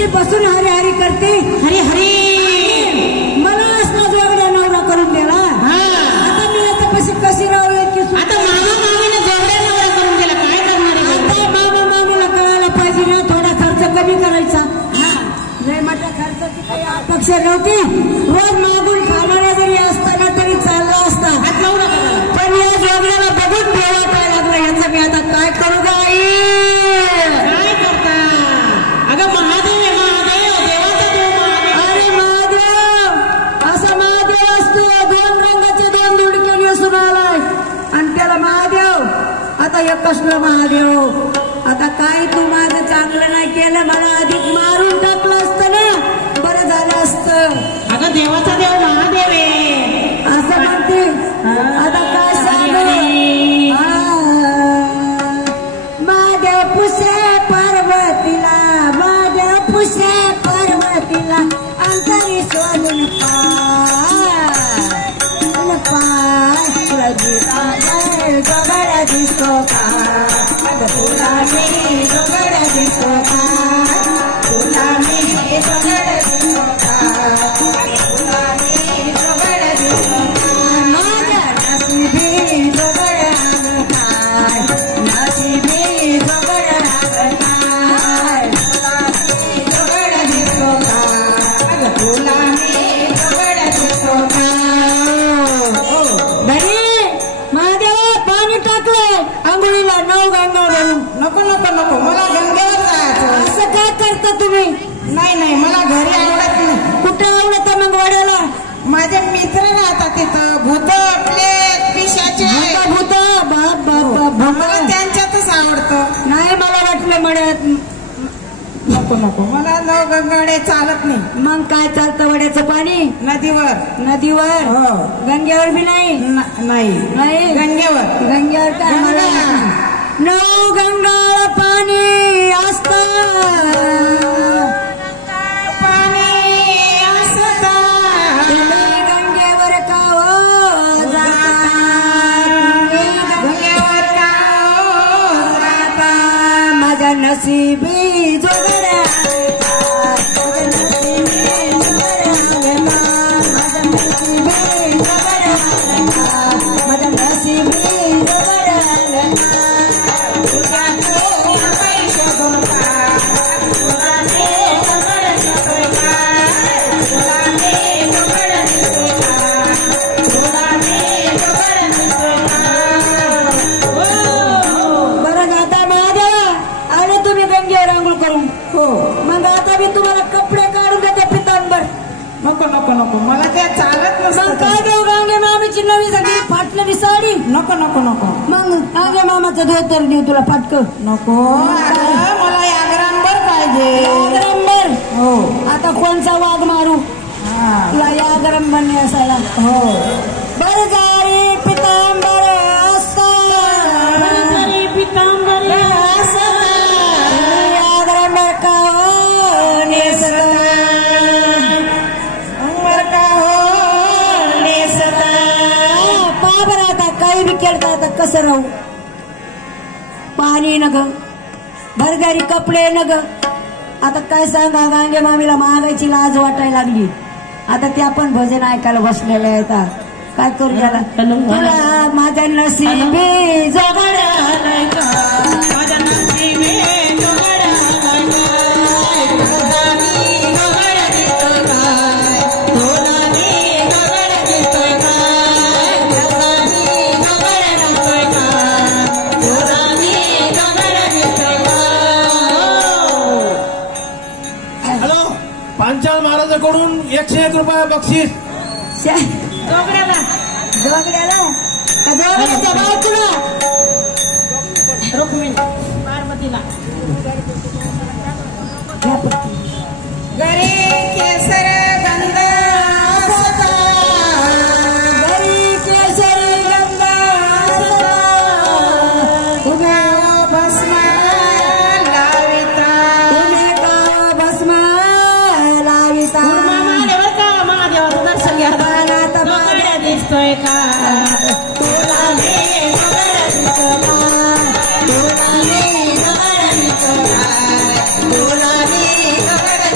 नुसती बसून हरी हरी करते. हरी हरी मला असला जोगड्या नवरा करून दिला. आता मी याच्यापाशी कशी राहू की आता मामा मामीने जोगड्या नवरा करून दिला, काय करणार आहे? आता मामा मामीला कळायला पाहिजे ना, थोडा खर्च कमी करायचा. लय मोठ्या खर्चाची काही अपेक्षा नव्हती. रोज मागून खाणाऱ्या जरी असताना तरी चालला असता. पण या जोगड्याला बघून ठेवा काय लागलं. याचं मी आता काय करू गाई? काय करता? अगं महादेव आहे, महादेव, देवाचा देव महादेव. अरे महादेव, असा महादेव असतो. 2 रंगाचे 2 दुडके नेसून आलाय आणि त्याला महादेव. आता एक कसलं महादेव. आता काय तू माझं चांगलं नाही केलं, मला अधिक मारून टाकलं असतं ना, बरं झालं असतं. अगं देवाचा देव महादेव आहे असं म्हणते. आता काय सांगू? महादेव पुसे पार्वतीला, महादेव पुसे पार्वतीला, अंतरी सोडून पाय जोगड्या दिसतो का? तुला मी जोगड्या दिसतो का? तुला मी जोगड्या दिसतो का? तुला मी जोगड्या दिसतो का? माझ्या नशिबी जोगड्या काय, नशिबी जोगड्या काय. तुला मी जोगड्या दिसतो का? तुला मी जोगड्या दिसतो का? महादेव पाणी टाकलंय आंघोळीला, 9 गंगा भरून. नको नको नको, मला गंगेवर जायचं. असं काय करता तुम्ही? नाही नाही, मला घरी आवडत नाही. कुठं आवडतं मग वाड्याला? माझे मित्र राहतात तिथं, भूत प्लेत पिशाचे. भूत बाप बाप बाप. मला त्यांच्यातच आवडतं. नाही मला वाटलं मड्यात. नको नको, मला गंगाडे चालत नाही. मग काय चालतं वड्याचं पाणी? नदीवर. नदीवर? हो. गंगेवर बी नाही? नाही नाही गंगेवर. गंगेवर काय मला 9 गंगाळ पाणी असतं. गंगेवर का गंगेवर का जाता? माझ्या नशिबी जोगड्या, माझ्या नशिबी जोगड्या, माझ्या नशिबी जोगड्या, माझ्या नशिबी जोगड्या. हो. मग आता मी तुम्हाला कपडे काढून देते पितांबर. नको नको नको, मला ते चालत मग नसतं. काय देऊ गांगे मामीची नवी सगळी फाटलेली साडी? नको नको नको. मग गांगे मामाचं धोतर देऊ तुला फाटकं? नको, मला यागरांबर पाहिजे. यागरांबर? हो. आता कोणचा वाघ मारू तुला यागरांबर नाही असायला? हो. बरं जारी पितांबर असता, पितांबरी यागरांबर का हो नेसता, का हो नेसता. पाबर आता काही बी केलं आता कसं राहू? पाणी न ग, भरघरी कपडे न ग. आता काय सांगा गांगे मामीला मागायची लाज वाटायला लागली. आता ते आपण भजन ऐकायला बसलेले आहेत. काय करू याला? तुला माझ्या नशिबी जोगड्या, माझ्या नशिबी जोगड्या, तुला मी जोगड्या दिसतोय काय, तुला मी जोगड्या दिसतोय काय, तुला मी जोगड्या दिसतोय काय, तुला मी जोगड्या दिसतोय काय. हॅलो, पांचाळ महाराजांकडून 101 रुपये बक्षीस. जोगड्याला जोगड्याला का जोगड्याच्या बायकोला? रुक्मिणी पार्वतीला. घरी केसर गंध असता, घरी केसरी गंध असता, उभ्या भस्म लाविता, तुम्ही का भस्म लाविता. महादेवर का महादेवाचं दर्शन घ्या. कानात जोगड्या दिसतोय का, तुला मी जोगड्या दिसतोय का, तुला मी जोगड्या दिसतोय का, तुला मी जोगड्या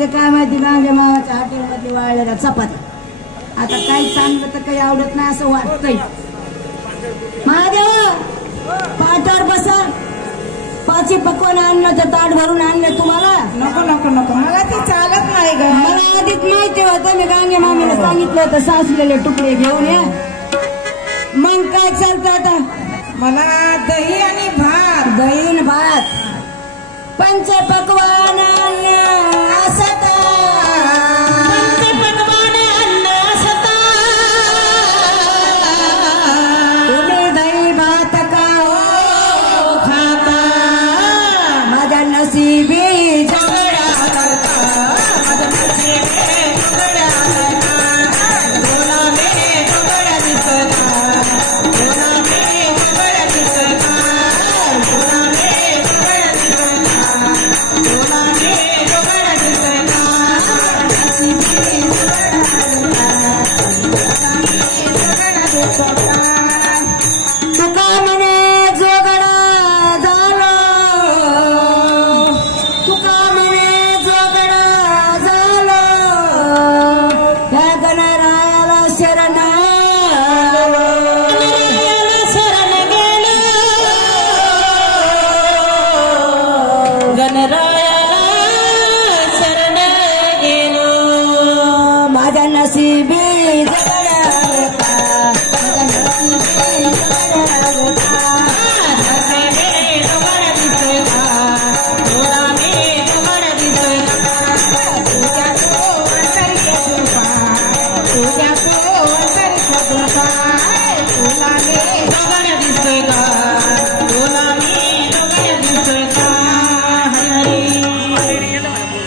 खायचं काय माहिती गांजा मामाच्या हॉटेलमधली वाळलेल्या चपात्या. आता काही चांगलं तर काही आवडत नाही असं वाटतंय. महादेव पाटावर बसा. पाची पकवान आणलं तर ताट भरून आणलं तुम्हाला. नको नको नको मला ते चालत नाही ग. मला आधीच माहिती होतं. मी गांगे मामीला सांगितलं होतं सासलेले तुकडे घेऊन या. मग काय चालतं आता. मला दही आणि भात. दही आणि भात. पंचपक्वान अन्न असता. पंचपक्वान अन्न असता. तुम्ही दही भात का हो खाता. माझ्या नशिबी झगडा करता. माझ्या नशिबी झगडा करता. बोलावे झगडा दिसता. बोलावे झगडा दिसता. बोलावे झगडा दिसता. बोलावे झगडा दिसता. नशिबी झगडा दिसता. तुका म्हणे जोगडा झालो. तुका म्हणे जोगडा झालो. ह्या गणरायाला शरण आलो. शरण गेलो. गणरायाला शरण गेलो. माझ्या नशिबी